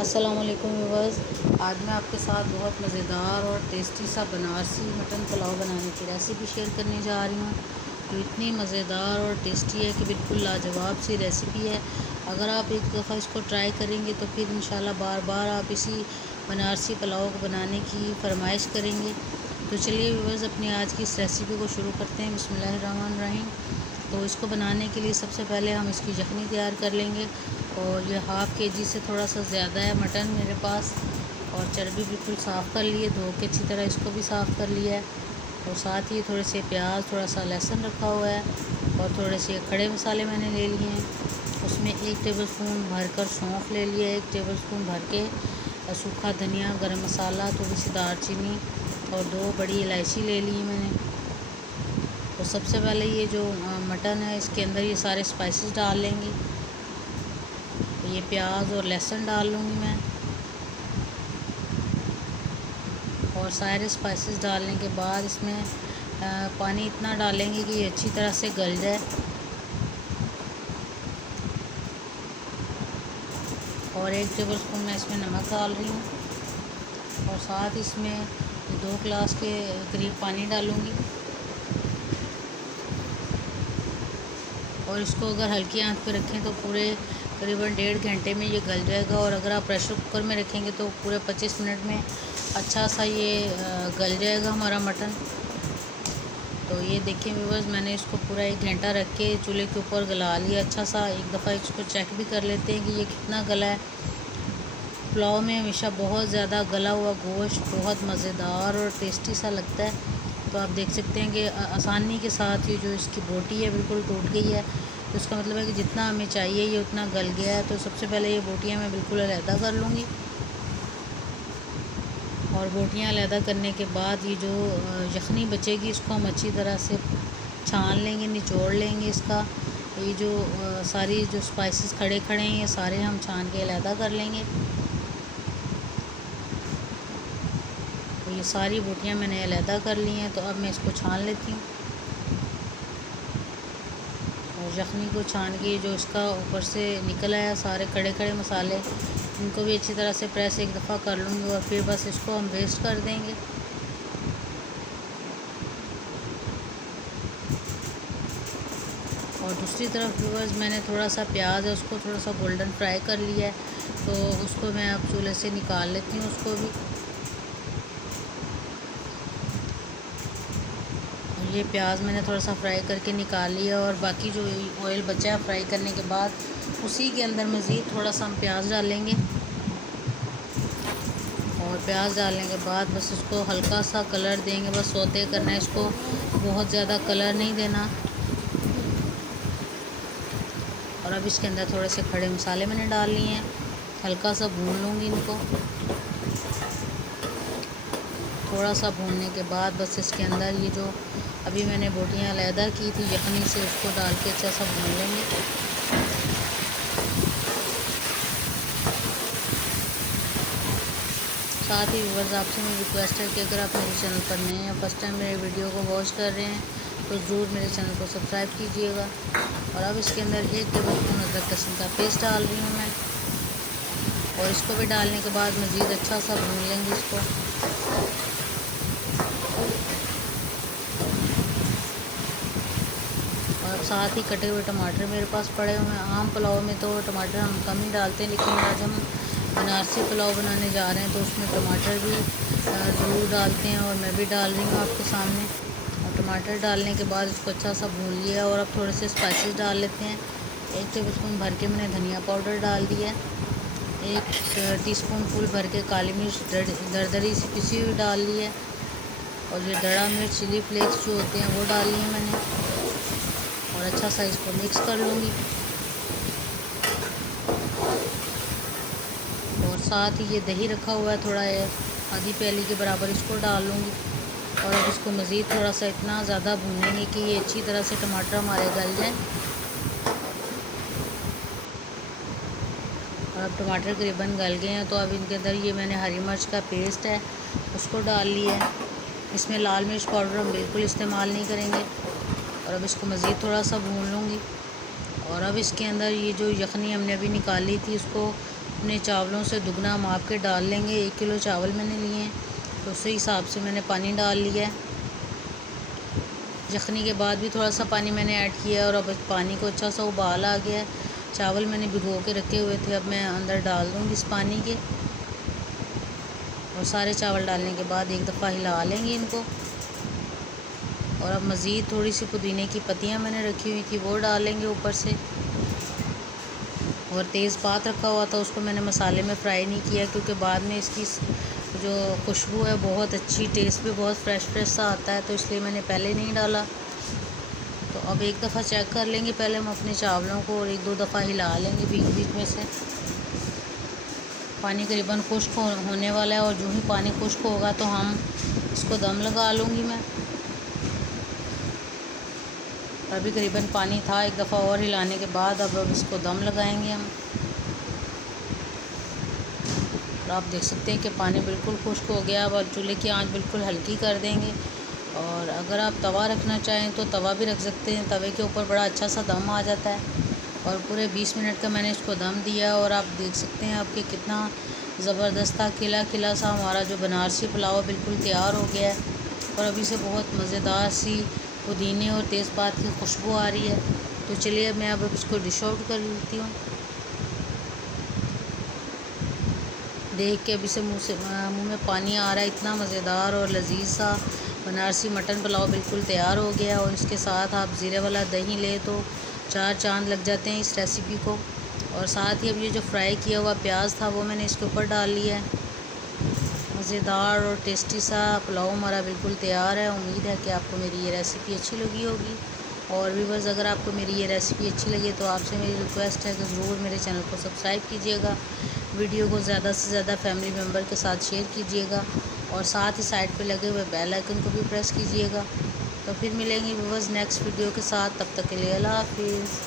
अस्सलाम वालेकुम व्यूअर्स। आज मैं आपके साथ बहुत मज़ेदार और टेस्टी सा बनारसी मटन पुलाव बनाने की रेसिपी शेयर करने जा रही हूँ, जो इतनी मज़ेदार और टेस्टी है कि बिल्कुल लाजवाब सी रेसिपी है। अगर आप एक दफ़ा इसको ट्राई करेंगे तो फिर इंशाल्लाह बार बार आप इसी बनारसी पुलाव को बनाने की फरमाइश करेंगे। तो चलिए व्यूअर्स, अपनी आज की इस रेसिपी को शुरू करते हैं। बिस्मिल्लाहिर्रहमानिर्रहीम। तो इसको बनाने के लिए सबसे पहले हम इसकी यखनी तैयार कर लेंगे। और ये हाफ़ के जी से थोड़ा सा ज़्यादा है मटन मेरे पास। और चर्बी बिल्कुल साफ़ कर लिए, धो के अच्छी तरह इसको भी साफ़ कर लिया है। और साथ ही थोड़े से प्याज, थोड़ा सा लहसुन रखा हुआ है और थोड़े से खड़े मसाले मैंने ले लिए हैं। उसमें 1 टेबलस्पून भरकर सौंफ ले लिया, 1 टेबलस्पून भर के सूखा धनिया, गरम मसाला, थोड़ी सी दालचीनी और 2 बड़ी इलायची ले ली मैंने। तो सबसे पहले ये जो मटन है इसके अंदर ये सारे स्पाइसेस डाल लेंगे। तो ये प्याज और लहसुन डाल लूँगी मैं। और सारे स्पाइसेस डालने के बाद इसमें पानी इतना डालेंगे कि ये अच्छी तरह से गल जाए। और 1 टेबलस्पून मैं इसमें नमक डाल रही हूँ। और साथ इसमें 2 गिलास के करीब पानी डालूँगी। और इसको अगर हल्की आंच पे रखें तो पूरे करीबन 1.5 घंटे में ये गल जाएगा। और अगर आप प्रेशर कुकर में रखेंगे तो पूरे 25 मिनट में अच्छा सा ये गल जाएगा हमारा मटन। तो ये देखिए व्यूअर्स, मैंने इसको पूरा 1 घंटा रख के चूल्हे के ऊपर गला लिया अच्छा सा। एक दफ़ा इसको चेक भी कर लेते हैं कि ये कितना गला है। पुलाव में हमेशा बहुत ज़्यादा गला हुआ गोश्त बहुत मज़ेदार और टेस्टी सा लगता है। तो आप देख सकते हैं कि आसानी के साथ ये जो इसकी बोटी है बिल्कुल टूट गई है। तो इसका मतलब है कि जितना हमें चाहिए ये उतना गल गया है। तो सबसे पहले ये बोटियाँ मैं बिल्कुल अलहदा कर लूँगी। और बोटियाँ अलहदा करने के बाद ये जो यखनी बचेगी इसको हम अच्छी तरह से छान लेंगे, निचोड़ लेंगे इसका। ये जो सारी जो स्पाइसेस खड़े खड़े हैं ये सारे हम छान के अलहदा कर लेंगे। तो ये सारी बोटियाँ मैंने अलहदा कर ली हैं। तो अब मैं इसको छान लेती हूँ। और यखनी को छान के जो इसका ऊपर से निकल आया सारे खड़े खड़े मसाले, इनको भी अच्छी तरह से प्रेस एक दफ़ा कर लूँगी। और फिर बस इसको हम वेस्ट कर देंगे। और दूसरी तरफ व्यूअर्स, मैंने थोड़ा सा प्याज है उसको थोड़ा सा गोल्डन फ्राई कर लिया है। तो उसको मैं अब चूल्हे से निकाल लेती हूँ उसको भी। ये प्याज मैंने थोड़ा सा फ्राई करके निकाल लिया। और बाकी जो ऑयल बचा है फ्राई करने के बाद उसी के अंदर मज़ीद थोड़ा सा हम प्याज डालेंगे। और प्याज डालने के बाद बस इसको हल्का सा कलर देंगे, बस सौते करना है इसको, बहुत ज़्यादा कलर नहीं देना। और अब इसके अंदर थोड़े से खड़े मसाले मैंने डाल लिए हैं, हल्का सा भून लूँगी इनको। थोड़ा सा भूनने के बाद बस इसके अंदर ये जो अभी मैंने बोटियाँ अलहदा की थी यखनी से उसको डाल के अच्छा सा भून लेंगे। साथ ही व्यूअर्स, आपसे मेरी रिक्वेस्ट है कि अगर आप मेरे चैनल पर नए हैं, फर्स्ट टाइम मेरे वीडियो को वॉच कर रहे हैं, तो ज़रूर मेरे चैनल को सब्सक्राइब कीजिएगा। और अब इसके अंदर 1 टेबलस्पून अदरक लहसुन का पेस्ट डाल रही हूँ मैं। और इसको भी डालने के बाद मज़ीद अच्छा सा भून लेंगे इसको। और साथ ही कटे हुए टमाटर मेरे पास पड़े हुए हैं। आम पुलाव में तो टमाटर हम कम ही डालते हैं, लेकिन आज हम बनारसी पुलाव बनाने जा रहे हैं तो उसमें टमाटर भी ज़रूर डालते हैं। और मैं भी डाल रही हूँ आपके सामने। और टमाटर डालने के बाद इसको अच्छा सा भून लिया। और अब थोड़े से स्पाइसेस डाल लेते हैं। 1 टेबलस्पून भर के मैंने धनिया पाउडर डाल दिया है। 1 टीस्पून फुल भर के काली मिर्च दरदरी सी पिसी हुई डाल ली है। और ये दड़ा मिर्च चिली फ्लेक्स जो होते हैं वो डाल लिए मैंने। और अच्छा सा इसको मिक्स कर लूँगी। और साथ ही ये दही रखा हुआ है थोड़ा आधी प्याली के बराबर, इसको डाल लूँगी। और अब इसको मज़ीद थोड़ा सा इतना ज़्यादा भूनेंगे कि ये अच्छी तरह से टमाटर हमारे गल जाएँ। और अब टमाटर करीबन गल गए हैं। तो अब इनके अंदर ये मैंने हरी मिर्च का पेस्ट है उसको डाल लिया है। इसमें लाल मिर्च पाउडर हम बिल्कुल इस्तेमाल नहीं करेंगे। और अब इसको मज़ीद थोड़ा सा भून लूँगी। और अब इसके अंदर ये जो यखनी हमने अभी निकाली थी उसको अपने चावलों से दुगना माप के डाल लेंगे। 1 किलो चावल मैंने लिए हैं तो उसी हिसाब से मैंने पानी डाल लिया है। यखनी के बाद भी थोड़ा सा पानी मैंने ऐड किया और अब पानी को अच्छा सा उबाल आ गया है। चावल मैंने भिगो के रखे हुए थे, अब मैं अंदर डाल दूँगी इस पानी के, और सारे चावल डालने के बाद एक दफ़ा हिला लेंगे इनको। और अब मज़ीद थोड़ी सी पुदीने की पत्तियाँ मैंने रखी हुई थी वो डालेंगे ऊपर से। और तेज़पात रखा हुआ था उसको मैंने मसाले में फ्राई नहीं किया, क्योंकि बाद में इसकी जो खुशबू है बहुत अच्छी, टेस्ट भी बहुत फ्रेश सा आता है, तो इसलिए मैंने पहले नहीं डाला। तो अब एक दफ़ा चेक कर लेंगे पहले हम अपने चावलों को, और 1-2 दफ़ा हिला लेंगे बीच बीच में से। पानी करीबन खुश्क होने वाला है, और जो ही पानी खुश्क होगा तो हम इसको दम लगा लूँगी मैं। अभी करीबन पानी था, एक दफ़ा और हिलाने के बाद अब इसको दम लगाएंगे हम। और आप देख सकते हैं कि पानी बिल्कुल खुश्क हो गया। अब चूल्हे की आंच बिल्कुल हल्की कर देंगे, और अगर आप तवा रखना चाहें तो तवा भी रख सकते हैं। तवे के ऊपर बड़ा अच्छा सा दम आ जाता है। और पूरे 20 मिनट का मैंने इसको दम दिया, और आप देख सकते हैं आपके कितना ज़बरदस्त था, खिला खिला सा हमारा जो बनारसी पुलाव बिल्कुल तैयार हो गया है। और अभी से बहुत मज़ेदार सी पुदीने और तेज़पात की खुशबू आ रही है। तो चलिए मैं अब इसको डिश आउट कर लेती हूँ। देख के अभी से मुँह में पानी आ रहा है। इतना मज़ेदार और लजीज सा बनारसी मटन पुलाव बिल्कुल तैयार हो गया। और इसके साथ आप ज़ीरे वाला दही ले तो 4 चाँद लग जाते हैं इस रेसिपी को। और साथ ही अब ये जो फ्राई किया हुआ प्याज था वो मैंने इसके ऊपर डाल लिया है। मज़ेदार और टेस्टी सा पुलाव हमारा बिल्कुल तैयार है। उम्मीद है कि आपको मेरी ये रेसिपी अच्छी लगी होगी। और व्यूअर्स, अगर आपको मेरी ये रेसिपी अच्छी लगे तो आपसे मेरी रिक्वेस्ट है कि ज़रूर मेरे चैनल को सब्सक्राइब कीजिएगा, वीडियो को ज़्यादा से ज़्यादा फैमिली मेम्बर के साथ शेयर कीजिएगा, और साथ ही साइड पे लगे हुए बेल आइकन को भी प्रेस कीजिएगा। तो फिर मिलेंगे व्यूअर्स नेक्स्ट वीडियो के साथ, तब तक के लिए अल्लाह हाफिज़।